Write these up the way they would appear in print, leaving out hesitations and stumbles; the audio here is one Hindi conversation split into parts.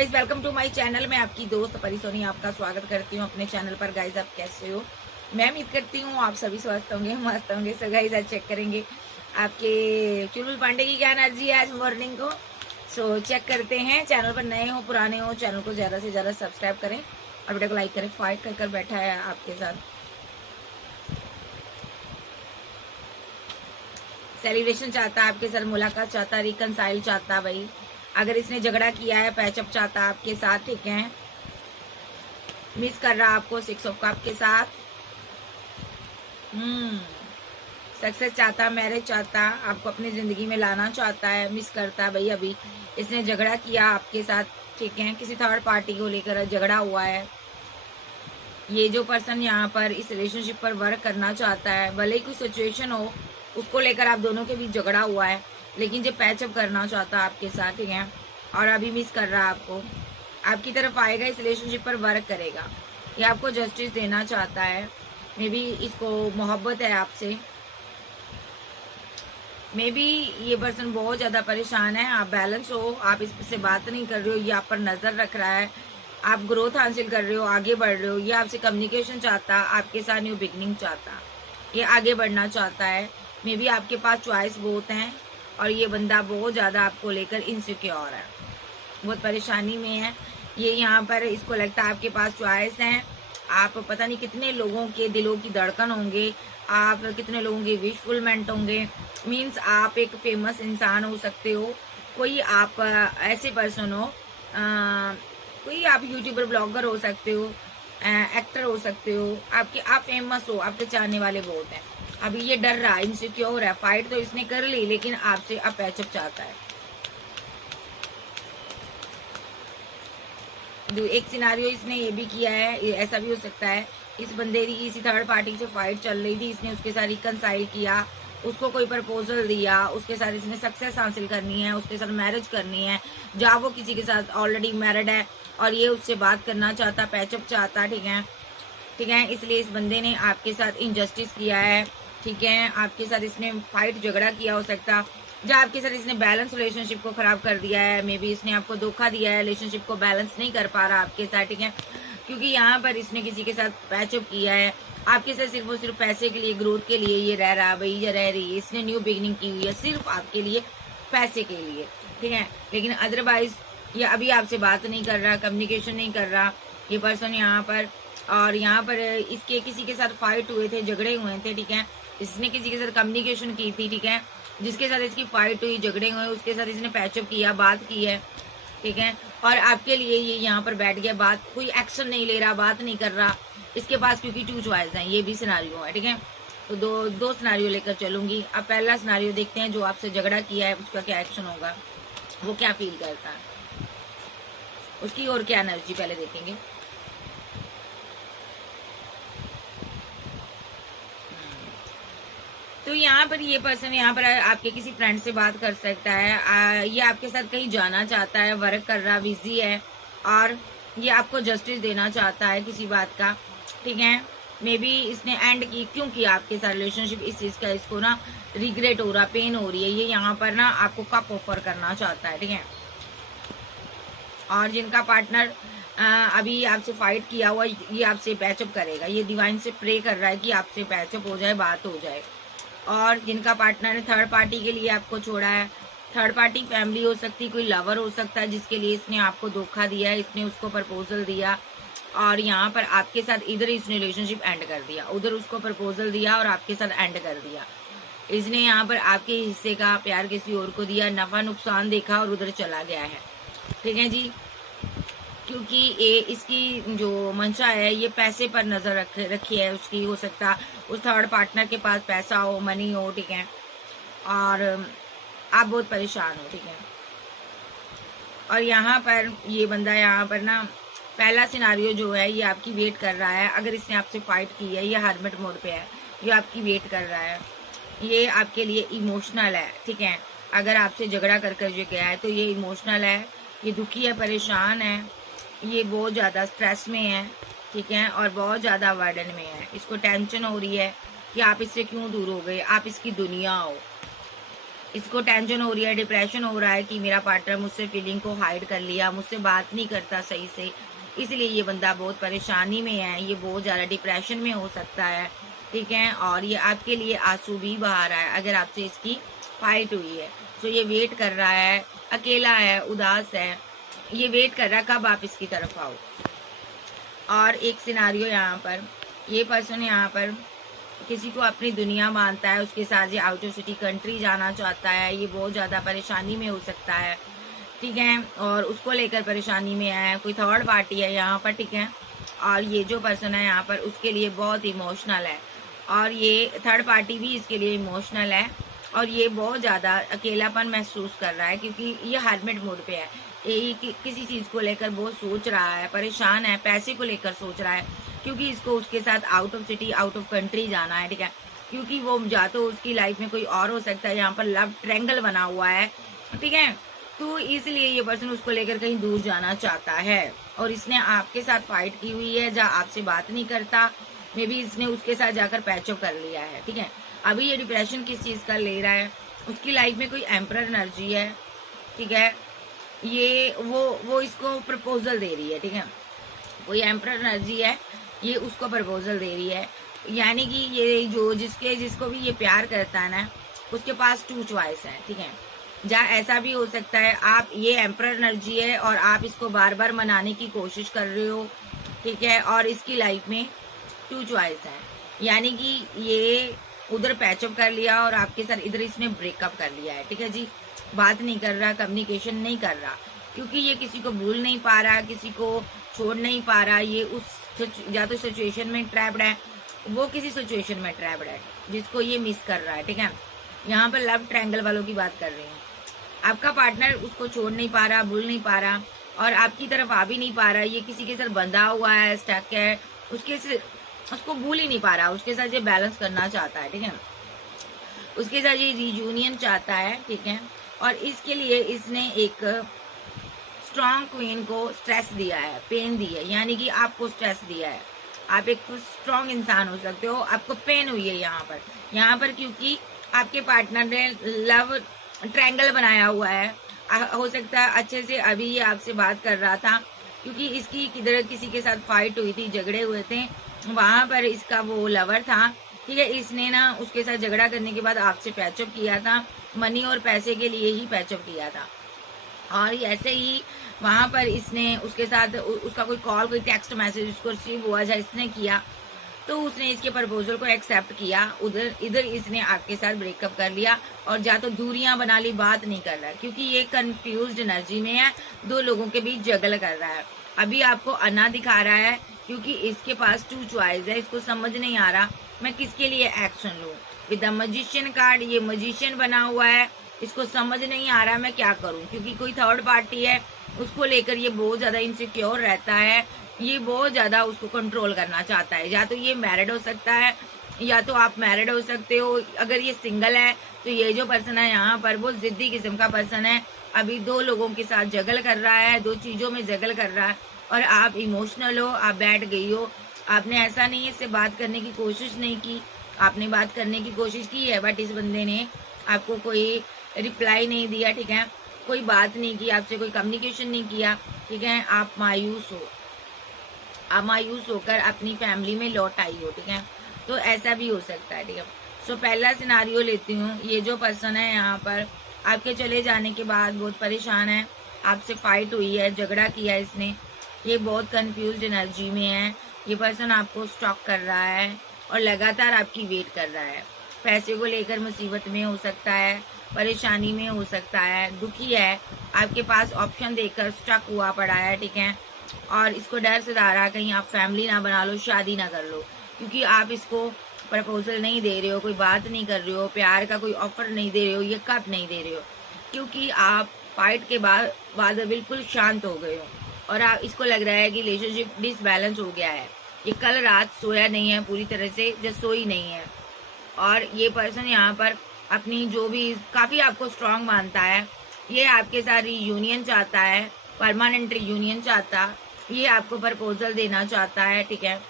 Welcome to my channel. मैं आपकी दोस्त परी सोनी आपका स्वागत करती हूँ अपने चैनल पर। गाइज आप कैसे हो? मैं उम्मीद करती हूँ आप सभी स्वस्थ होंगे, मस्त होंगे। सो गाइज आज चेक करेंगे आपके चुलबुल पांडे की क्या एनर्जी है आज मॉर्निंग को। सो चेक करते हैं। चैनल पर नए हो पुराने हो, चैनल को ज्यादा से ज्यादा सब्सक्राइब करें और वीडियो को लाइक करें। फाइट कर बैठा है आपके साथ, सेलिब्रेशन चाहता है आपके साथ, मुलाकात चाहता है, रिकनसाइल चाहता है भाई। अगर इसने झगड़ा किया है पैचअप चाहता है आपके साथ, ठीक है। मिस कर रहा आपको 6 ऑफ कप के साथ। सक्सेस चाहता, मैरिज चाहता, आपको अपनी जिंदगी में लाना चाहता है, मिस करता है भाई। अभी इसने झगड़ा किया आपके साथ, ठीक है। किसी थर्ड पार्टी को लेकर झगड़ा हुआ है। ये जो पर्सन यहाँ पर इस रिलेशनशिप पर वर्क करना चाहता है, भले ही कुछ सिचुएशन हो उसको लेकर आप दोनों के बीच झगड़ा हुआ है, लेकिन जो पैचअप करना चाहता है आपके साथ, ठीक है। और अभी मिस कर रहा है आपको, आपकी तरफ आएगा, इस रिलेशनशिप पर वर्क करेगा। ये आपको जस्टिस देना चाहता है। मे बी इसको मोहब्बत है आपसे। मे बी ये पर्सन बहुत ज्यादा परेशान है। आप बैलेंस हो, आप इससे बात नहीं कर रहे हो, ये आप पर नजर रख रहा है। आप ग्रोथ हासिल कर रहे हो, आगे बढ़ रहे हो। ये आपसे कम्युनिकेशन चाहता, आपके साथ न्यू बिगनिंग चाहता, ये आगे बढ़ना चाहता है। मे बी आपके पास चॉइस बहुत हैं और ये बंदा बहुत ज्यादा आपको लेकर इनसिक्योर है, बहुत परेशानी में है। ये यहाँ पर इसको लगता है आपके पास चॉइस है। आप पता नहीं कितने लोगों के दिलों की धड़कन होंगे, आप कितने लोगों के विशफुलमेंट होंगे। मीन्स आप एक फेमस इंसान हो सकते हो, कोई आप ऐसे पर्सन हो, कोई आप यूट्यूबर ब्लॉगर हो सकते हो, एक्टर हो सकते हो, आप फेमस हो, आपके चाहने वाले बहुत हैं। अभी ये डर रहा, इनसिक्योर है। फाइट तो इसने कर ली, लेकिन आपसे अब पैचअप चाहता है। एक सिनारियो इसने ये भी किया है, ऐसा भी हो सकता है इस बंदे की किसी थर्ड पार्टी से फाइट चल रही थी, इसने उसके साथ रिकनसाइल किया, उसको कोई प्रपोजल दिया, उसके साथ इसने सक्सेस हासिल करनी है, उसके साथ मैरिज करनी है। जहाँ वो किसी के साथ ऑलरेडी मैरिड है और ये उससे बात करना चाहता, पैचअप चाहता, ठीक है, ठीक है। इसलिए इस बंदे ने आपके साथ इनजस्टिस किया है, ठीक है। आपके साथ इसने फाइट झगड़ा किया हो सकता, जहाँ आपके साथ इसने बैलेंस रिलेशनशिप को खराब कर दिया है। मे बी इसने आपको धोखा दिया है, रिलेशनशिप को बैलेंस नहीं कर पा रहा आपके साथ, ठीक है। क्योंकि यहाँ पर इसने किसी के साथ पैचअप किया है आपके साथ, सिर्फ और सिर्फ पैसे के लिए, ग्रोथ के लिए ये रह रहा भाई, ये रह रही है। इसने न्यू बिगनिंग की हुई है सिर्फ आपके लिए, पैसे के लिए, ठीक है। लेकिन अदरवाइज ये अभी आपसे बात नहीं कर रहा, कम्युनिकेशन नहीं कर रहा ये पर्सन यहाँ पर। और यहाँ पर इसके किसी के साथ फाइट हुए थे, झगड़े हुए थे, ठीक है। इसने किसी के साथ कम्युनिकेशन की थी, ठीक है। जिसके साथ इसकी फाइट हुई, झगड़े हुए, उसके साथ इसने पैचअप किया, बात की है, ठीक है। और आपके लिए ये यहाँ पर बैठ गया, बात कोई एक्शन नहीं ले रहा, बात नहीं कर रहा इसके पास, क्योंकि 2 चॉइस हैं। ये भी सिनारियो है, ठीक है। तो दो सिनारियो लेकर चलूंगी। अब पहला सिनारियो देखते हैं, जो आपसे झगड़ा किया है उसका क्या एक्शन होगा, वो क्या फील करता है, उसकी और क्या एनर्जी पहले देखेंगे। तो यहाँ पर ये पर्सन यहाँ पर आपके किसी फ्रेंड से बात कर सकता है। ये आपके साथ कहीं जाना चाहता है, वर्क कर रहा, बिजी है, और ये आपको जस्टिस देना चाहता है किसी बात का, ठीक है। मे बी इसने एंड की, क्यों किया आपके साथ रिलेशनशिप, इस चीज का इसको ना रिग्रेट हो रहा, पेन हो रही है। ये यहाँ पर ना आपको कप ऑफर करना चाहता है, ठीक है। और जिनका पार्टनर अभी आपसे फाइट किया हुआ, ये आपसे पैचअप करेगा। ये डिवाइन से प्रे कर रहा है कि आपसे पैचअप हो जाए, बात हो जाए। और जिनका पार्टनर ने थर्ड पार्टी के लिए आपको छोड़ा है, थर्ड पार्टी फैमिली हो सकती, कोई लवर हो सकता है, जिसके लिए इसने आपको धोखा दिया है, इसने उसको प्रपोजल दिया और यहाँ पर आपके साथ इधर इसने रिलेशनशिप एंड कर दिया, उधर उसको प्रपोजल दिया और आपके साथ एंड कर दिया। इसने यहाँ पर आपके हिस्से का प्यार किसी और को दिया, नफा नुकसान देखा और उधर चला गया है, ठीक है जी। क्योंकि ये इसकी जो मंशा है, ये पैसे पर नजर रखी है उसकी। हो सकता उस थर्ड पार्टनर के पास पैसा हो, मनी हो, ठीक है, और आप बहुत परेशान हो, ठीक है। और यहाँ पर ये बंदा यहाँ पर ना, पहला सिनारियो जो है ये आपकी वेट कर रहा है। अगर इसने आपसे फाइट की है, ये हरमट मोड पे है, ये आपकी वेट कर रहा है, ये आपके लिए इमोशनल है, ठीक है। अगर आपसे झगड़ा कर जो गया है तो ये इमोशनल है, ये दुखी है, परेशान है, ये बहुत ज़्यादा स्ट्रेस में है, ठीक है, और बहुत ज़्यादा वर्डन में है। इसको टेंशन हो रही है कि आप इससे क्यों दूर हो गए, आप इसकी दुनिया हो, इसको टेंशन हो रही है, डिप्रेशन हो रहा है कि मेरा पार्टनर मुझसे फीलिंग को हाइड कर लिया, मुझसे बात नहीं करता सही से, इसलिए ये बंदा बहुत परेशानी में है, ये बहुत ज़्यादा डिप्रेशन में हो सकता है, ठीक है। और ये आपके लिए आंसू भी बहा रहा है अगर आपसे इसकी फाइट हुई है। सो ये वेट कर रहा है, अकेला है, उदास है, ये वेट कर रहा है कब आप इसकी तरफ आओ। और एक सिनारियो यहाँ पर, ये पर्सन यहाँ पर किसी को अपनी दुनिया मानता है, उसके साथ ये आउट ऑफ सिटी कंट्री जाना चाहता है, ये बहुत ज़्यादा परेशानी में हो सकता है, ठीक है। और उसको लेकर परेशानी में है, कोई थर्ड पार्टी है यहाँ पर, ठीक है। और ये जो पर्सन है यहाँ पर उसके लिए बहुत इमोशनल है, और ये थर्ड पार्टी भी इसके लिए इमोशनल है, और ये बहुत ज़्यादा अकेलापन महसूस कर रहा है क्योंकि ये हार्मिट मोड पे है। ये किसी चीज़ को लेकर बहुत सोच रहा है, परेशान है, पैसे को लेकर सोच रहा है क्योंकि इसको उसके साथ out of city, out of country जाना है, ठीक है। क्योंकि वो या तो उसकी लाइफ में कोई और हो सकता है, यहाँ पर लव ट्रायंगल बना हुआ है, ठीक है। तो इसलिए ये पर्सन उसको लेकर कहीं दूर जाना चाहता है, और इसने आपके साथ फाइट की हुई है, जहाँ आपसे बात नहीं करता, मे बी इसने उसके साथ जाकर पैचअप कर लिया है, ठीक है। अभी ये डिप्रेशन किस चीज़ का ले रहा है, उसकी लाइफ में कोई एम्परर एनर्जी है, ठीक है। ये वो इसको प्रपोजल दे रही है, ठीक है। कोई एम्परर एनर्जी है, ये उसको प्रपोजल दे रही है, यानी कि ये जो जिसको भी ये प्यार करता है ना, उसके पास 2 चॉइस है, ठीक है। जहाँ ऐसा भी हो सकता है आप, ये एम्परर एनर्जी है और आप इसको बार बार मनाने की कोशिश कर रहे हो, ठीक है। और इसकी लाइफ में 2 चॉइस है, यानी कि ये उधर पैचअप कर लिया और आपके साथ इधर इसने ब्रेकअप कर लिया है, ठीक है जी। बात नहीं कर रहा, कम्युनिकेशन नहीं कर रहा, क्योंकि ये किसी को भूल नहीं पा रहा, किसी को छोड़ नहीं पा रहा। ये उस या तो सिचुएशन में ट्रैप्ड है, वो किसी सिचुएशन में ट्रैप्ड है जिसको ये मिस कर रहा है, ठीक है। यहाँ पर लव ट्रायंगल वालों की बात कर रही हूँ। आपका पार्टनर उसको छोड़ नहीं पा रहा, भूल नहीं पा रहा, और आपकी तरफ आ भी नहीं पा रहा। ये किसी के साथ बंधा हुआ है, स्टक है, उसको भूल ही नहीं पा रहा, उसके साथ ये बैलेंस करना चाहता है, ठीक है। उसके साथ ये रियूनियन चाहता है, ठीक है। और इसके लिए इसने एक स्ट्रॉन्ग क्वीन को स्ट्रेस दिया है, पेन दी है, यानी कि आपको स्ट्रेस दिया है। आप एक स्ट्रॉन्ग इंसान हो सकते हो, आपको पेन हुई है यहाँ पर क्योंकि आपके पार्टनर ने लव ट्रायंगल बनाया हुआ है। हो सकता है अच्छे से अभी ये आपसे बात कर रहा था, क्योंकि इसकी किधर किसी के साथ फाइट हुई थी, झगड़े हुए थे, वहां पर इसका वो लवर था, ठीक है। इसने ना उसके साथ झगड़ा करने के बाद आपसे पैचअप किया था, मनी और पैसे के लिए ही पैचअप किया था। और ऐसे ही वहां पर इसने उसके साथ उसका कोई कॉल, कोई टेक्स्ट मैसेज उसको रिसीव हुआ, जहाँ इसने किया तो उसने इसके प्रपोजल को एक्सेप्ट किया, इधर इसने आपके साथ ब्रेकअप कर लिया, और या तो दूरियां बना ली, बात नहीं कर रहा, क्योंकि ये कंफ्यूज्ड एनर्जी में है, 2 लोगों के बीच जगल कर रहा है। अभी आपको अना दिखा रहा है क्योंकि इसके पास 2 चॉइस है, इसको समझ नहीं आ रहा मैं किसके लिए एक्शन लूं। विद द मजिशियन कार्ड, ये मजिशियन बना हुआ है, इसको समझ नहीं आ रहा मैं क्या करूं, क्योंकि कोई थर्ड पार्टी है, उसको लेकर ये बहुत ज्यादा इनसिक्योर रहता है, ये बहुत ज्यादा उसको कंट्रोल करना चाहता है। या तो ये मैरिड हो सकता है, या तो आप मैरिड हो सकते हो। अगर ये सिंगल है तो ये जो पर्सन है यहाँ पर वो जिद्दी किस्म का पर्सन है, अभी 2 लोगों के साथ जगल कर रहा है, 2 चीजों में जगल कर रहा है, और आप इमोशनल हो, आप बैठ गई हो। आपने ऐसा नहीं है इससे बात करने की कोशिश नहीं की, आपने बात करने की कोशिश की है, बट इस बंदे ने आपको कोई रिप्लाई नहीं दिया, ठीक है। कोई बात नहीं की आपसे, कोई कम्युनिकेशन नहीं किया, ठीक है। आप मायूस हो, आप मायूस होकर अपनी फैमिली में लौट आई हो, ठीक है। तो ऐसा भी हो सकता है, ठीक है। सो पहला सिनारियो लेती हूँ। ये जो पर्सन है यहाँ पर आपके चले जाने के बाद बहुत परेशान है, आपसे फाइट हुई है, झगड़ा किया इसने, ये बहुत कंफ्यूज्ड एनर्जी में है। ये पर्सन आपको स्टॉक कर रहा है और लगातार आपकी वेट कर रहा है। पैसे को लेकर मुसीबत में हो सकता है, परेशानी में हो सकता है, दुखी है, आपके पास ऑप्शन देकर स्टक हुआ पड़ा है, ठीक है। और इसको डर सता रहा है कहीं आप फैमिली ना बना लो, शादी ना कर लो, क्योंकि आप इसको प्रपोजल नहीं दे रहे हो, कोई बात नहीं कर रहे हो, प्यार का कोई ऑफर नहीं दे रहे हो, ये कब नहीं दे रहे हो, क्योंकि आप फाइट के बाद बिल्कुल शांत हो गए हो, और आप इसको लग रहा है कि रिलेशनशिप डिसबैलेंस हो गया है। ये कल रात सोया नहीं है पूरी तरह से, जब सोई नहीं है। और ये पर्सन यहाँ पर अपनी जो भी काफी आपको स्ट्रांग मानता है, ये आपके साथ रीयूनियन चाहता है, परमानेंट रीयूनियन चाहता, ये आपको प्रपोजल देना चाहता है, ठीक है।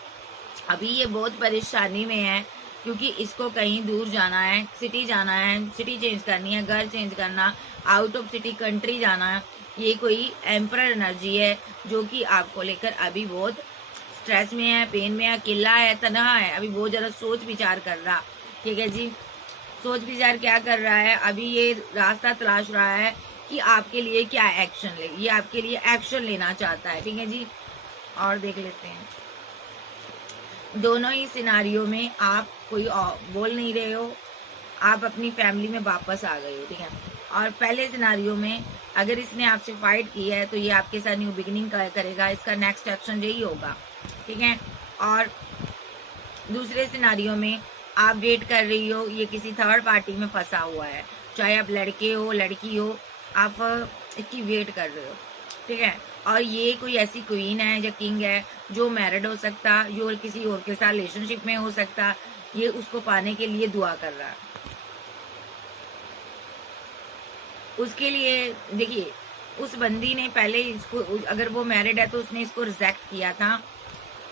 अभी ये बहुत परेशानी में है, क्योंकि इसको कहीं दूर जाना है, सिटी जाना है, सिटी चेंज करनी है, घर चेंज करना, आउट ऑफ सिटी कंट्री जाना है। ये कोई एम्परर एनर्जी है जो कि आपको लेकर अभी बहुत स्ट्रेस में है, पेन में है, अकेला है, तनहा है, अभी बहुत ज्यादा सोच विचार कर रहा। ठीक है जी, सोच विचार क्या कर रहा है, अभी ये रास्ता तलाश रहा है कि आपके लिए क्या एक्शन ले, ये आपके लिए एक्शन लेना चाहता है। ठीक है जी, और देख लेते हैं। दोनों ही सिनारियों में आप कोई बोल नहीं रहे हो, आप अपनी फैमिली में वापस आ गए हो। ठीक है, और पहले सिनारियो में अगर इसने आपसे फाइट की है तो ये आपके साथ न्यू बिगिनिंग करेगा, इसका नेक्स्ट एक्शन यही होगा। ठीक है, और दूसरे सिनारियो में आप वेट कर रही हो, ये किसी थर्ड पार्टी में फंसा हुआ है, चाहे आप लड़के हो लड़की हो, आप इसकी वेट कर रहे हो। ठीक है, और ये कोई ऐसी क्वीन है या किंग है जो मैरिड हो सकता, जो किसी और के साथ रिलेशनशिप में हो सकता, ये उसको पाने के लिए दुआ कर रहा है। उसके लिए देखिए, उस बंदी ने पहले इसको, अगर वो मैरिड है तो उसने इसको रिजेक्ट किया था।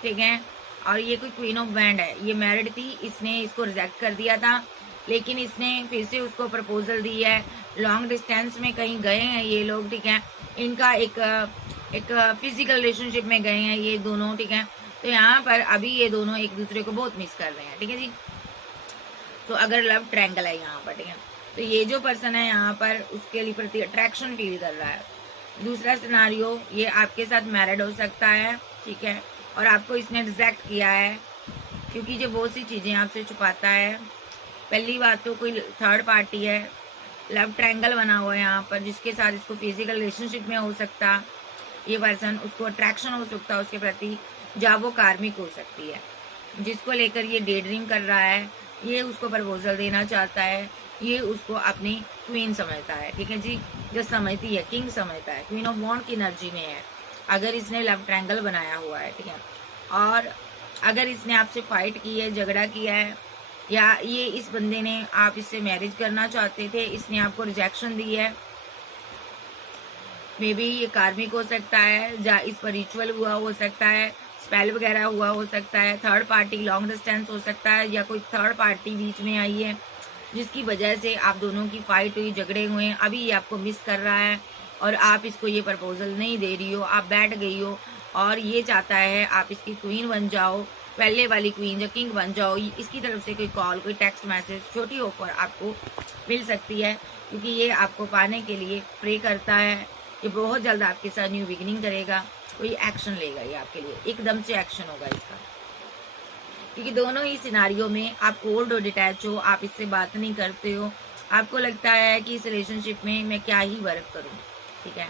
ठीक है, और ये कोई क्वीन ऑफ वैंड है, ये मैरिड थी, इसने इसको रिजेक्ट कर दिया था, लेकिन इसने फिर से उसको प्रपोजल दी है। लॉन्ग डिस्टेंस में कहीं गए हैं ये लोग। ठीक है, इनका एक फिजिकल रिलेशनशिप में गए हैं ये दोनों। ठीक है, तो यहाँ पर अभी ये दोनों एक दूसरे को बहुत मिस कर रहे हैं। ठीक है जी, तो अगर लव ट्रायंगल है यहाँ पर, ठीक है, तो ये जो पर्सन है यहाँ पर उसके लिए प्रति अट्रैक्शन फील कर रहा है। दूसरा सिनारियो, ये आपके साथ मैरिड हो सकता है। ठीक है, और आपको इसने रिजेक्ट किया है क्योंकि जो बहुत सी चीजें आपसे छुपाता है। पहली बात तो कोई थर्ड पार्टी है, लव ट्रायंगल बना हुआ है यहाँ पर, जिसके साथ इसको फिजिकल रिलेशनशिप में हो सकता ये पर्सन, उसको अट्रैक्शन हो सकता है उसके प्रति, या वो कार्मिक हो सकती है, जिसको लेकर ये डे ड्रीम कर रहा है, ये उसको प्रपोजल देना चाहता है, ये उसको अपनी क्वीन समझता है। ठीक है जी, जो समझती है, किंग समझता है, क्वीन ऑफ वॉन्ड की एनर्जी में है अगर इसने लव ट्रायंगल बनाया हुआ है। ठीक है, और अगर इसने आपसे फाइट की है, झगड़ा किया है, या ये इस बंदे ने, आप इससे मैरिज करना चाहते थे, इसने आपको रिजेक्शन दी है, मे बी ये कार्मिक हो सकता है, या इस पर रिचुअल हुआ हो सकता है, स्पेल वगैरह हुआ हो सकता है, थर्ड पार्टी लॉन्ग डिस्टेंस हो सकता है, या कोई थर्ड पार्टी बीच में आई है जिसकी वजह से आप दोनों की फाइट हुई, झगड़े हुए हैं, अभी ये आपको मिस कर रहा है और आप इसको ये प्रपोजल नहीं दे रही हो, आप बैठ गई हो, और ये चाहता है आप इसकी क्वीन बन जाओ, पहले वाली क्वीन या किंग बन जाओ। इसकी तरफ से कोई कॉल, कोई टेक्स्ट मैसेज, छोटी ऑफर आपको मिल सकती है, क्योंकि ये आपको पाने के लिए प्रे करता है। ये बहुत जल्द आपके साथ न्यू बिगिनिंग करेगा, कोई एक्शन लेगा, ये आपके लिए एकदम से एक्शन होगा इसका, क्योंकि दोनों ही सिनारियों में आप कोल्ड और डिटैच हो, आप इससे बात नहीं करते हो, आपको लगता है कि इस रिलेशनशिप में मैं क्या ही वर्क करूं। ठीक है,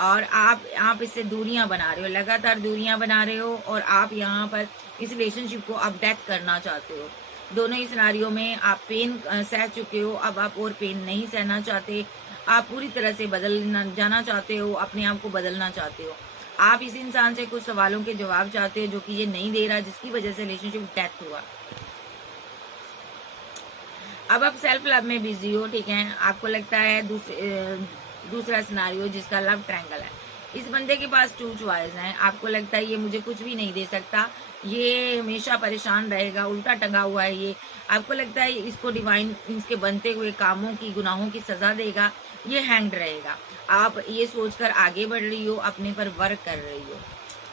और आप इससे दूरियां बना रहे हो, लगातार दूरियां बना रहे हो, और आप यहाँ पर इस रिलेशनशिप को आप डेथ करना चाहते हो। दोनों ही सिनारियों में आप पेन सह चुके हो, अब आप और पेन नहीं सहना चाहते, आप पूरी तरह से बदलना जाना चाहते हो, अपने आप को बदलना चाहते हो। आप इस इंसान से कुछ सवालों के जवाब चाहते हो जो कि ये नहीं दे रहा, जिसकी वजह से रिलेशनशिप डेथ हुआ। अब आप सेल्फ लव में बिजी हो। ठीक है, आपको लगता है दूसरा सिनारियो जिसका लव ट्रायंगल है, इस बंदे के पास 2 चॉइस हैं। आपको लगता है ये मुझे कुछ भी नहीं दे सकता, ये हमेशा परेशान रहेगा, उल्टा टंगा हुआ है ये। आपको लगता है इसको डिवाइन इसके बनते हुए कामों की, गुनाहों की सजा देगा, ये हैंग्ड रहेगा। आप ये सोचकर आगे बढ़ रही हो, अपने पर वर्क कर रही हो।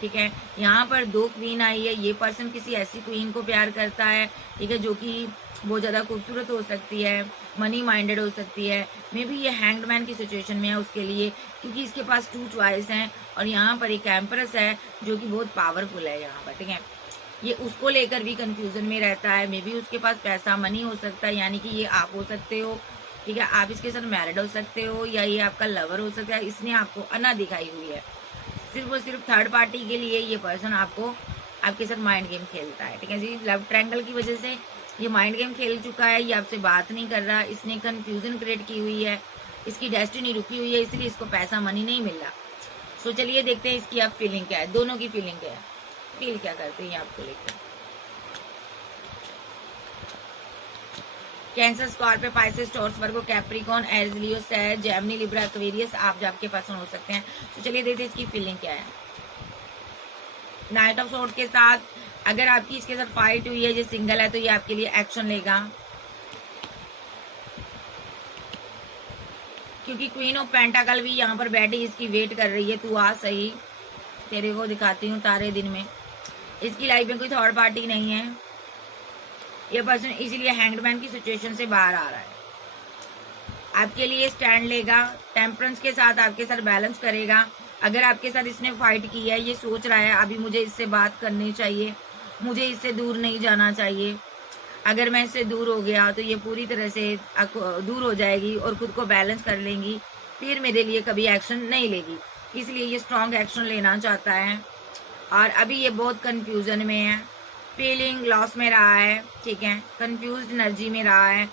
ठीक है, यहाँ पर 2 क्वीन आई है, ये पर्सन किसी ऐसी क्वीन को प्यार करता है, ठीक है, जो कि बहुत ज्यादा खूबसूरत हो सकती है, मनी माइंडेड हो सकती है, मे बी ये हैंग्ड मैन की सिचुएशन में है उसके लिए, क्योंकि इसके पास 2 चॉइस हैं, और यहाँ पर एक एम्प्रेस है जो कि बहुत पावरफुल है यहाँ पर। ठीक है, ये उसको लेकर भी कंफ्यूजन में रहता है, मे बी उसके पास पैसा मनी हो सकता है, यानी कि ये आप हो सकते हो। ठीक है, आप इसके साथ मैरिड हो सकते हो, या ये आपका लवर हो सकता है, इसने आपको अना दिखाई हुई है, सिर्फ और सिर्फ थर्ड पार्टी के लिए ये पर्सन आपको, आपके साथ माइंड गेम खेलता है। ठीक है जी, लव ट्रायंगल की वजह से ये माइंड गेम खेल चुका है, ये आपसे बात नहीं कर रहा, इसने कंफ्यूजन क्रिएट की हुई है, इसकी डेस्टिनी रुकी हुई है, इसलिए इसको पैसा मनी नहीं मिल रहा। सो चलिए देखते हैं इसकी आप फीलिंग क्या है, दोनों की फीलिंग क्या है, फील क्या करते हैं आपको लेकर। कैंसर, स्कॉर्पियो, पाइसेस, टॉरस, वर्गो, कैप्रिकॉर्न, एरीज, लियो, सैज, जेमिनी, लिब्रा, एक्वेरियस आप जो आपके पर्सन हो सकते हैं। तो चलिए देखते हैं इसकी फीलिंग क्या है। नाइट ऑफ सोर्ड के साथ अगर आपकी इसके साथ फाइट हुई है, ये सिंगल है, तो ये आपके लिए एक्शन लेगा, क्योंकि क्वीन ऑफ पेंटाकल भी यहाँ पर बैठी इसकी वेट कर रही है, तू आ सही, तेरे को दिखाती हूँ तारे दिन में। इसकी लाइफ में कोई थर्ड पार्टी नहीं है, ये पर्सन इसीलिए हैंग्डमैन की सिचुएशन से बाहर आ रहा है, आपके लिए स्टैंड लेगा, टेम्परेंस के साथ आपके साथ बैलेंस करेगा। अगर आपके साथ इसने फाइट की है, ये सोच रहा है अभी मुझे इससे बात करनी चाहिए, मुझे इससे दूर नहीं जाना चाहिए, अगर मैं इससे दूर हो गया तो ये पूरी तरह से दूर हो जाएगी और खुद को बैलेंस कर लेंगी, फिर मेरे लिए कभी एक्शन नहीं लेगी, इसलिए ये स्ट्रॉन्ग एक्शन लेना चाहता है। और अभी ये बहुत कंफ्यूजन में है, फीलिंग लॉस में रहा है, ठीक है, कंफ्यूज्ड एनर्जी में रहा है।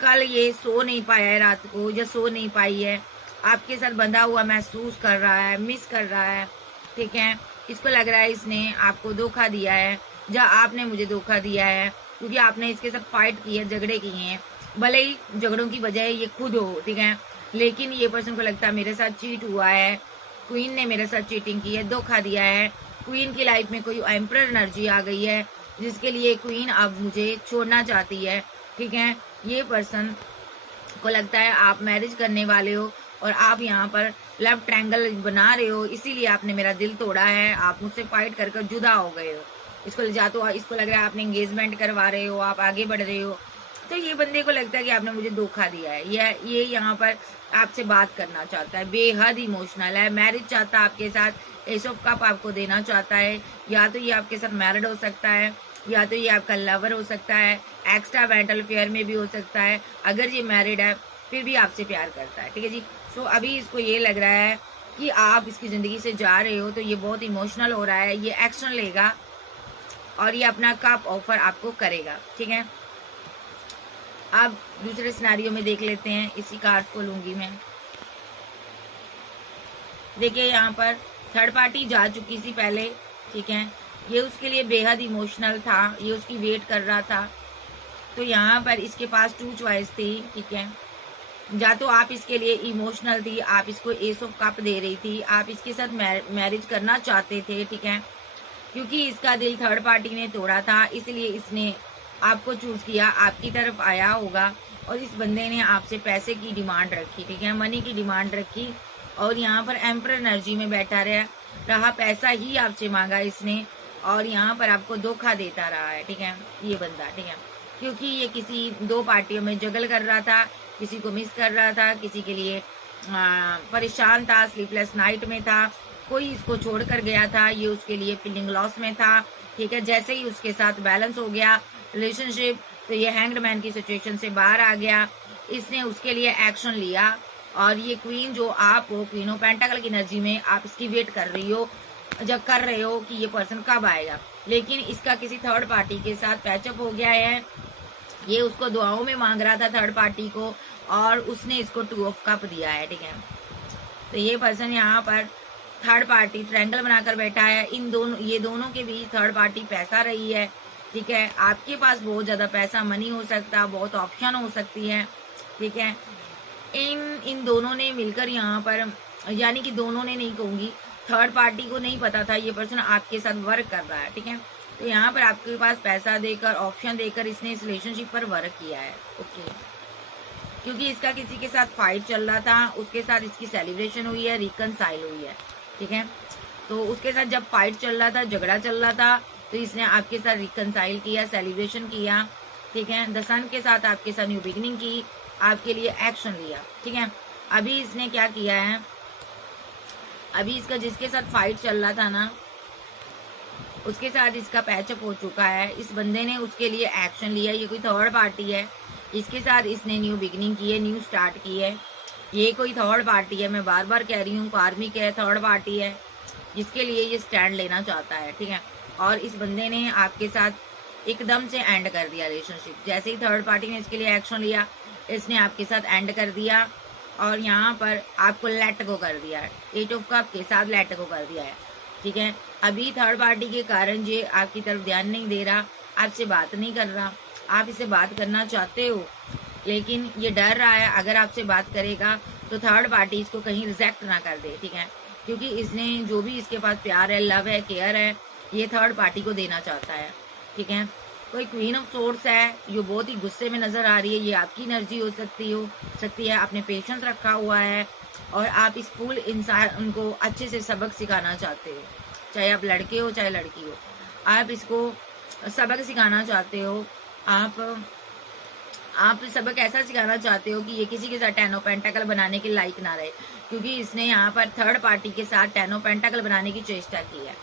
कल ये सो नहीं पाया है, रात को या सो नहीं पाई है, आपके साथ बंधा हुआ महसूस कर रहा है, मिस कर रहा है, ठीक है। इसको लग रहा है इसने आपको धोखा दिया है, या आपने मुझे धोखा दिया है, क्योंकि आपने इसके साथ फाइट की है, झगड़े किए हैं, भले ही झगड़ों की वजह ये खुद हो, ठीक है, लेकिन ये पर्सन को लगता है मेरे साथ चीट हुआ है, क्वीन ने मेरे साथ चीटिंग की है, धोखा दिया है। क्वीन की लाइफ में कोई एम्परर एनर्जी आ गई है, जिसके लिए क्वीन अब मुझे छोड़ना चाहती है, ठीक है। ये पर्सन को लगता है आप मैरिज करने वाले हो और आप यहाँ पर लव ट्रायंगल बना रहे हो, इसीलिए आपने मेरा दिल तोड़ा है, आप मुझसे फाइट कर कर जुदा हो गए हो। इसको इसको लग रहा है आप एंगेजमेंट करवा रहे हो, आप आगे बढ़ रहे हो, तो ये बंदे को लगता है कि आपने मुझे धोखा दिया है। ये यहाँ पर आपसे बात करना चाहता है, बेहद इमोशनल है, मैरिज चाहता है आपके साथ, एस ऑफ कप आपको देना चाहता है। या तो ये आपके साथ मैरिड हो सकता है, या तो ये आपका लवर हो सकता है, एक्स्ट्रा मेंटल फेयर में भी हो सकता है। अगर ये मैरिड है फिर भी आपसे प्यार करता है, ठीक है जी। सो अभी इसको ये लग रहा है कि आप इसकी जिंदगी से जा रहे हो, तो ये बहुत इमोशनल हो रहा है, ये एक्शन लेगा और ये अपना कप ऑफर आपको करेगा, ठीक है। अब दूसरे सिनेरियो में देख लेते हैं, इसी कार्ड को लूंगी मैं। देखिए यहाँ पर थर्ड पार्टी जा चुकी थी पहले, ठीक है, ये उसके लिए बेहद इमोशनल था, ये उसकी वेट कर रहा था। तो यहाँ पर इसके पास 2 चॉइस थी, ठीक है, या तो आप इसके लिए इमोशनल थी, आप इसको एस ऑफ कप दे रही थी, आप इसके साथ मैरिज करना चाहते थे, ठीक है, क्योंकि इसका दिल थर्ड पार्टी ने तोड़ा था, इसलिए इसने आपको चूज किया, आपकी तरफ आया होगा। और इस बंदे ने आपसे पैसे की डिमांड रखी, ठीक है, मनी की डिमांड रखी, और यहाँ पर एम्परर एनर्जी में बैठा रहा, पैसा ही आपसे मांगा इसने, और यहाँ पर आपको धोखा देता रहा है, ठीक है, ये बंदा, ठीक है, क्योंकि ये किसी 2 पार्टियों में जगल कर रहा था, किसी को मिस कर रहा था, किसी के लिए परेशान था, स्लीपलेस नाइट में था, कोई इसको छोड़ कर गया था, ये उसके लिए फीलिंग लॉस में था, ठीक है। जैसे ही उसके साथ बैलेंस हो गया रिलेशनशिप, तो ये हैंग्ड मैन की सिचुएशन से बाहर आ गया, इसने उसके लिए एक्शन लिया। और ये क्वीन जो आप हो, क्वीन ऑफ पेंटाकल की एनर्जी में आप इसकी वेट कर रही हो, जब कर रहे हो कि ये पर्सन कब आएगा, लेकिन इसका किसी थर्ड पार्टी के साथ पैचअप हो गया है, ये उसको दुआओं में मांग रहा था थर्ड पार्टी को, और उसने इसको 2 ऑफ कप दिया है, ठीक है। तो ये पर्सन यहाँ पर थर्ड पार्टी ट्रायंगल बनाकर बैठा है, ये दोनों के बीच थर्ड पार्टी पैसा रही है, ठीक है। आपके पास बहुत ज्यादा पैसा मनी हो सकता, बहुत ऑप्शन हो सकती है, ठीक है। इन दोनों ने मिलकर यहाँ पर, यानी कि दोनों ने नहीं कहूंगी, थर्ड पार्टी को नहीं पता था ये पर्सन आपके साथ वर्क कर रहा है, ठीक है। तो यहाँ पर आपके पास पैसा देकर, ऑप्शन देकर इसने इस रिलेशनशिप पर वर्क किया है, ओके, क्योंकि इसका किसी के साथ फाइट चल रहा था, उसके साथ इसकी सेलिब्रेशन हुई है, रिकनसाइल हुई है, ठीक है। तो उसके साथ जब फाइट चल रहा था, झगड़ा चल रहा था, तो इसने आपके साथ रिकनसाइल किया, सेलिब्रेशन किया, ठीक है। द सन के साथ आपके साथ न्यू बिगिनिंग की, आपके लिए एक्शन लिया, ठीक है। अभी इसने क्या किया है, अभी इसका जिसके साथ फाइट चल रहा था ना, उसके साथ इसका पैचअप हो चुका है, इस बंदे ने उसके लिए एक्शन लिया, ये कोई थर्ड पार्टी है, इसके साथ इसने न्यू बिगिनिंग की है, न्यू स्टार्ट की है, ये कोई थर्ड पार्टी है, मैं बार बार कह रही हूँ, कार्मिक है, थर्ड पार्टी है, जिसके लिए ये स्टैंड लेना चाहता है, ठीक है। और इस बंदे ने आपके साथ एकदम से एंड कर दिया रिलेशनशिप, जैसे ही थर्ड पार्टी ने इसके लिए एक्शन लिया, इसने आपके साथ एंड कर दिया, और यहाँ पर आपको लेट गो कर दिया है, 8 ऑफ कप के साथ लेट गो कर दिया है, ठीक है। अभी थर्ड पार्टी के कारण ये आपकी तरफ ध्यान नहीं दे रहा, आपसे बात नहीं कर रहा, आप इससे बात करना चाहते हो, लेकिन ये डर रहा है अगर आपसे बात करेगा तो थर्ड पार्टी इसको कहीं रिजेक्ट ना कर दे, ठीक है, क्योंकि इसने जो भी इसके पास प्यार है, लव है, केयर है, ये थर्ड पार्टी को देना चाहता है, ठीक है। कोई क्वीन ऑफ सोर्स है जो बहुत ही गुस्से में नजर आ रही है, ये आपकी एनर्जी हो सकती है। आपने पेशेंस रखा हुआ है और आप इस फुल इंसान उनको अच्छे से सबक सिखाना चाहते हो, चाहे आप लड़के हो चाहे लड़की हो, आप इसको सबक सिखाना चाहते हो। आप सबक ऐसा सिखाना चाहते हो कि ये किसी के साथ 10 ऑफ पेंटाकल बनाने के लायक ना रहे, क्योंकि इसने यहाँ पर थर्ड पार्टी के साथ 10 ऑफ पेंटाकल बनाने की चेष्टा की है।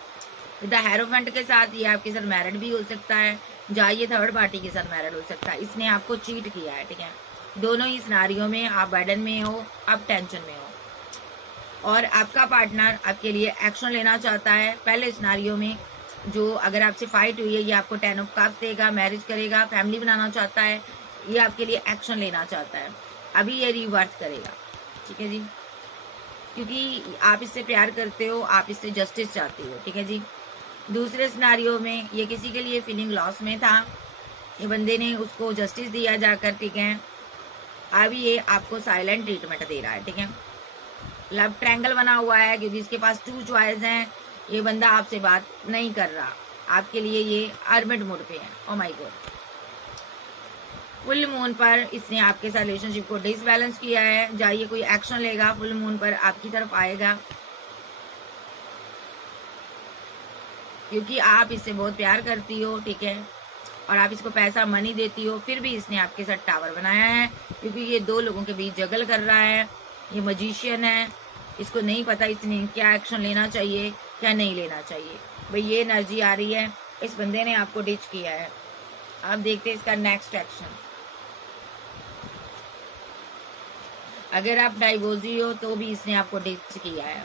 द हेरोफेंट के साथ ये आपके साथ मैरिड भी हो सकता है, जहाँ ये थर्ड पार्टी के साथ मैरिड हो सकता है। इसने आपको चीट किया है, ठीक है। दोनों ही सिनारियों में आप बर्डन में हो, आप टेंशन में हो, और आपका पार्टनर आपके लिए एक्शन लेना चाहता है। पहले सिनारियों में जो अगर आपसे फाइट हुई है, ये आपको 10 ऑफ कप्स देगा, मैरिज करेगा, फैमिली बनाना चाहता है, ये आपके लिए एक्शन लेना चाहता है। अभी ये रिवर्स करेगा, ठीक है जी, क्योंकि आप इससे प्यार करते हो, आप इससे जस्टिस चाहते हो, ठीक है जी। दूसरे सिनारियो में ये किसी के लिए फीलिंग लॉस में था, ये बंदे ने उसको जस्टिस दिया जाकर, ठीक है। अभी ये आपको साइलेंट ट्रीटमेंट दे रहा है, ठीक है। लव ट्रायंगल बना हुआ है क्योंकि इसके पास 2 चॉइस हैं। ये बंदा आपसे बात नहीं कर रहा, आपके लिए ये अर्मिड मोड पे है। Oh my God, full moon पर इसने आपके साथ रिलेशनशिप को डिसबैलेंस किया है। जहाँ ये कोई एक्शन लेगा, फुल मून पर आपकी तरफ आएगा, क्योंकि आप इससे बहुत प्यार करती हो, ठीक है, और आप इसको पैसा मनी देती हो। फिर भी इसने आपके साथ टावर बनाया है, क्योंकि ये 2 लोगों के बीच जगल कर रहा है। ये मजिशियन है, इसको नहीं पता इसने क्या एक्शन लेना चाहिए, क्या नहीं लेना चाहिए। भाई ये एनर्जी आ रही है, इस बंदे ने आपको डिच किया है। आप देखते हैं इसका नेक्स्ट एक्शन। अगर आप डाइवोर्सी हो तो भी इसने आपको डिच किया है,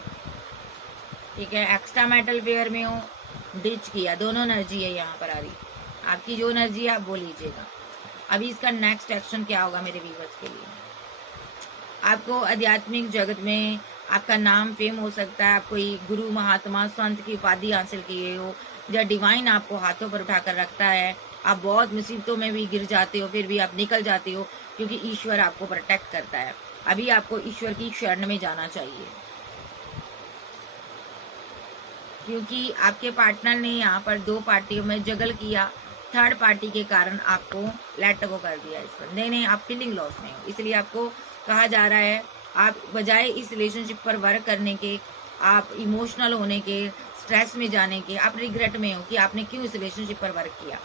ठीक है। एक्स्ट्रा मैटल पेयर में हो, डिच किया। दोनों एनर्जी है यहाँ पर आ रही। आपकी जो एनर्जी है आप वो लीजिएगा। अभी इसका नेक्स्ट एक्शन क्या होगा मेरे व्यूअर्स के लिए। आपको आध्यात्मिक जगत में आपका नाम फेम हो सकता है, आप कोई गुरु महात्मा संत की उपाधि हासिल किए हो, या डिवाइन आपको हाथों पर उठाकर रखता है। आप बहुत मुसीबतों में भी गिर जाते हो, फिर भी आप निकल जाते हो, क्योंकि ईश्वर आपको प्रोटेक्ट करता है। अभी आपको ईश्वर की शरण में जाना चाहिए, क्योंकि आपके पार्टनर ने यहाँ पर 2 पार्टियों में जगल किया। थर्ड पार्टी के कारण आपको लेट गो कर दिया इस बंदे ने। आप फीलिंग लॉस में हो, इसलिए आपको कहा जा रहा है आप बजाय इस रिलेशनशिप पर वर्क करने के, आप इमोशनल होने के, स्ट्रेस में जाने के, आप रिग्रेट में हो कि आपने क्यों इस रिलेशनशिप पर वर्क किया।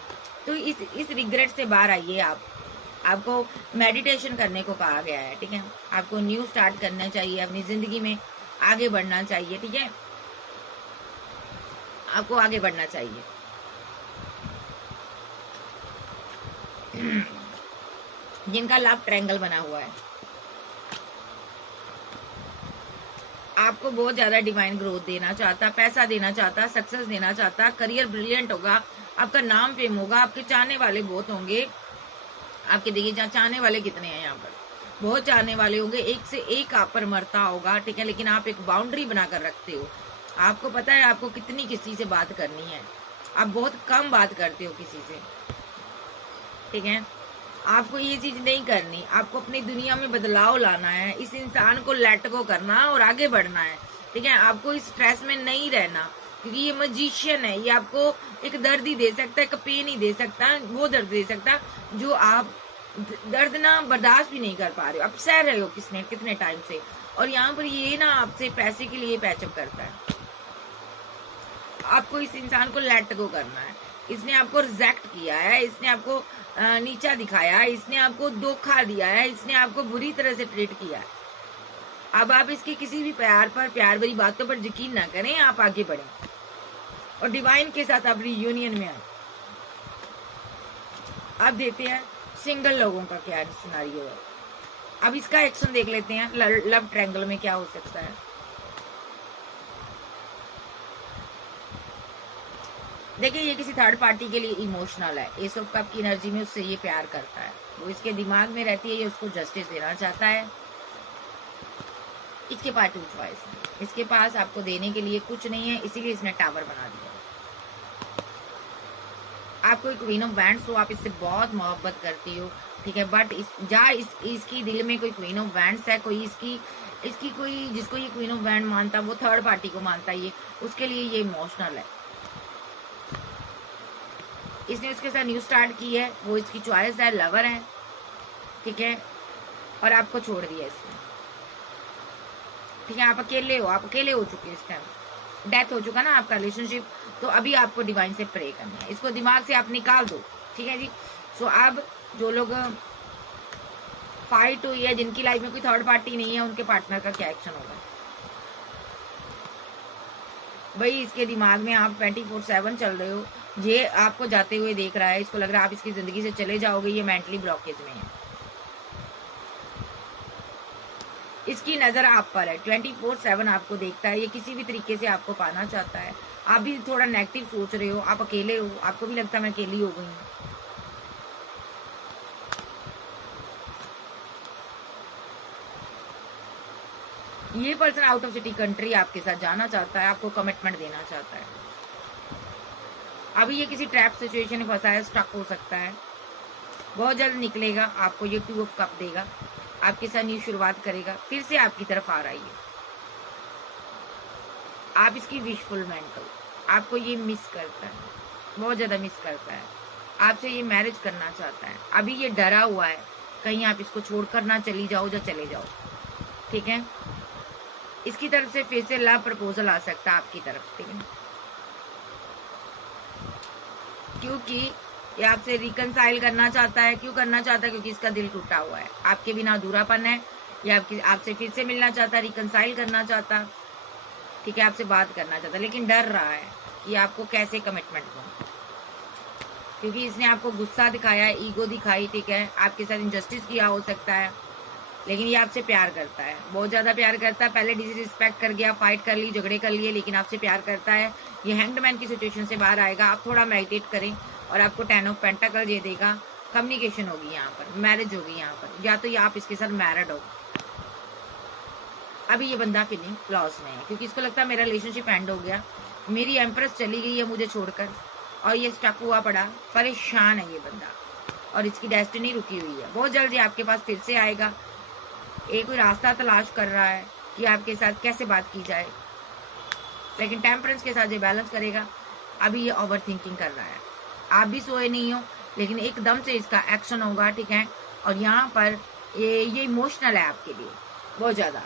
तो इस रिग्रेट से बाहर आइए। आपको मेडिटेशन करने को कहा गया है, ठीक है। आपको न्यू स्टार्ट करना चाहिए, अपनी जिंदगी में आगे बढ़ना चाहिए, ठीक है। आपको आगे बढ़ना चाहिए। जिनका लव ट्रायंगल बना हुआ है, आपको बहुत ज्यादा डिवाइन ग्रोथ देना चाहता, पैसा देना चाहता, सक्सेस देना चाहता, करियर ब्रिलियंट होगा, आपका नाम फेम होगा, आपके चाहने वाले बहुत होंगे। आपके देखिए चाहने वाले कितने हैं यहाँ पर, बहुत चाहने वाले होंगे, एक से एक आप पर मरता होगा, ठीक है। लेकिन आप एक बाउंड्री बनाकर रखते हो। आपको पता है आपको कितनी किसी से बात करनी है, आप बहुत कम बात करते हो किसी से, ठीक है। आपको ये चीज नहीं करनी, आपको अपनी दुनिया में बदलाव लाना है, इस इंसान को लेट गो करना और आगे बढ़ना है, ठीक है। आपको इस स्ट्रेस में नहीं रहना, क्योंकि ये मजिशियन है। ये आपको एक दर्द ही दे सकता है, एक पेन ही दे सकता है, वो दर्द दे सकता है जो आप दर्द ना बर्दाश्त भी नहीं कर पा रहे हो, आप सह रहे हो कितने टाइम से। और यहाँ पर ये ना आपसे पैसे के लिए पैचअप करता है। आपको इस इंसान को लेट गो करना है। इसने आपको रिजेक्ट किया है, इसने आपको नीचा दिखाया है, इसने आपको धोखा दिया है, इसने आपको बुरी तरह से ट्रीट किया है। अब आप इसके किसी भी प्यार भरी बातों पर यकीन ना करें, आप आगे बढ़ें और डिवाइन के साथ आप रियूनियन में आए। आप देखते हैं सिंगल लोगों का क्या सिनारियो है। अब इसका एक्शन देख लेते हैं, लव ट्रायंगल में क्या हो सकता है। देखिए ये किसी थर्ड पार्टी के लिए इमोशनल है। एस ऑफ कप की एनर्जी में उससे ये प्यार करता है, वो इसके दिमाग में रहती है, ये उसको जस्टिस देना चाहता है। इसके पास 2 चॉइस है, इसके पास आपको देने के लिए कुछ नहीं है, इसीलिए इसने टावर बना दिया। आप कोई क्वीन ऑफ वैंड्स हो, आप इससे बहुत मोहब्बत करती हो, ठीक है। बट इसकी दिल में कोई क्वीन ऑफ वैंड्स है, कोई इसकी कोई जिसको ये क्वीन ऑफ वैंड मानता, वो थर्ड पार्टी को मानता है, ये उसके लिए ये इमोशनल है। इसने उसके साथ न्यू स्टार्ट की है, वो इसकी चॉइस है, लवर है, ठीक है, और आपको छोड़ दिया इसने, ठीक है। आप अकेले हो चुके इस टाइम, डेथ हो चुका ना आपका रिलेशनशिप। तो अभी आपको डिवाइन से प्रे करना है, इसको दिमाग से आप निकाल दो, ठीक है जी। सो अब जो लोग फाइट हुई है, जिनकी लाइफ में कोई थर्ड पार्टी नहीं है, उनके पार्टनर का क्या एक्शन होगा भाई? इसके दिमाग में आप 24/7 चल रहे हो, ये आपको जाते हुए देख रहा है, इसको लग रहा है आप इसकी जिंदगी से चले जाओगे, ये मेंटली ब्लॉकेज में है, इसकी नजर आप पर है, 24/7 आपको देखता है, ये किसी भी तरीके से आपको पाना चाहता है। आप भी थोड़ा नेगेटिव सोच रहे हो, आप अकेले हो, आपको भी लगता है मैं अकेली हो गई हूँ। ये person out of city country आपके साथ जाना चाहता है, आपको कमिटमेंट देना चाहता है। अभी ये किसी ट्रैप सिचुएशन में फंसा है, स्टक हो सकता है, बहुत जल्द निकलेगा, आपको ये 2 ऑफ कप देगा, आपके साथ न्यू शुरुआत करेगा, फिर से आपकी तरफ आ रहा है। आप इसकी विशफुल मेंटल, आपको ये मिस करता है, बहुत ज्यादा मिस करता है, आपसे ये मैरिज करना चाहता है। अभी ये डरा हुआ है, कहीं आप इसको छोड़कर ना चली जाओ या चले जाओ, ठीक है। इसकी तरफ से फिर से लव प्रपोजल आ सकता है आपकी तरफ, ठीक है, क्योंकि ये आपसे रिकनसाइल करना चाहता है। क्यों करना चाहता है? क्योंकि इसका दिल टूटा हुआ है, आपके बिना अधूरापन है, या आपसे फिर से मिलना चाहता है, रिकनसाइल करना चाहता, ठीक है, आपसे बात करना चाहता, लेकिन डर रहा है कि आपको कैसे कमिटमेंट दूं, क्योंकि इसने आपको गुस्सा दिखाया है, ईगो दिखाई, ठीक है, आपके साथ इनजस्टिस किया हो सकता है, लेकिन ये आपसे प्यार करता है, बहुत ज्यादा प्यार करता है। पहले डिसरिस्पेक्ट कर गया, फाइट कर ली, झगड़े कर लिए, लेकिन आपसे प्यार करता है। ये हैंग्ड मैन की सिचुएशन से बाहर आएगा। आप थोड़ा मेडिटेट करें और आपको 10 ऑफ पेंटाकल ये देगा। कम्युनिकेशन होगी यहाँ पर, मैरिज होगी यहाँ पर, या तो ये आप इसके साथ मैरिड हो। अभी ये बंदा फीलिंग लॉस में है, क्योंकि इसको लगता है मेरा रिलेशनशिप एंड हो गया, मेरी एम्प्रेस चली गई है मुझे छोड़कर, और ये स्टक हुआ पड़ा, परेशान है ये बंदा, और इसकी डेस्टिनी रुकी हुई है। बहुत जल्द ये आपके पास फिर से आएगा, एक कोई रास्ता तलाश कर रहा है कि आपके साथ कैसे बात की जाए, लेकिन टेम्परेंस के साथ ये बैलेंस करेगा। अभी ये ओवर थिंकिंग कर रहा है, आप भी सोए नहीं हो, लेकिन एकदम से इसका एक्शन होगा, ठीक है। और यहाँ पर ये इमोशनल है आपके लिए बहुत ज्यादा।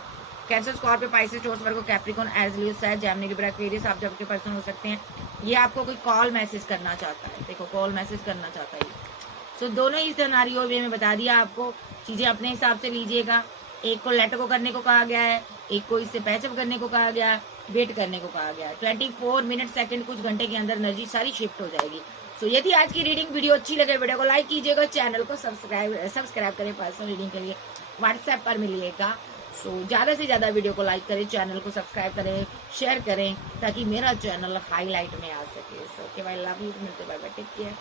कैंसर, स्कॉर्पियो, पाइसेस, टॉरस, वर्गो, कैप्रिकॉर्न, एरीज, लियो, सैज, जेमिनी, लिब्रा, एक्वेरियस, आप जब के पर्सन हो सकते हैं। ये आपको कोई कॉल मैसेज करना चाहता है, देखो कॉल मैसेज करना चाहता है। सो दोनों ही सिनेरियो में बता दिया आपको, चीजें अपने हिसाब से लीजिएगा। एक को लेट को करने को कहा गया है, एक को इससे पैचअप करने को कहा गया है, वेट करने को कहा गया है। 24 मिनट सेकंड कुछ घंटे के अंदर एनर्जी सारी शिफ्ट हो जाएगी। सो यदि आज की रीडिंग वीडियो अच्छी लगे, वीडियो को लाइक कीजिएगा, चैनल को सब्सक्राइब करें। पर्सनल रीडिंग के लिए व्हाट्सएप पर मिलिएगा। सो ज्यादा से ज्यादा वीडियो को लाइक करें, चैनल को सब्सक्राइब करें, शेयर करें, ताकि मेरा चैनल हाईलाइट में आ सके। So okay bye, love you, मिलते बाय बाय, टेक केयर।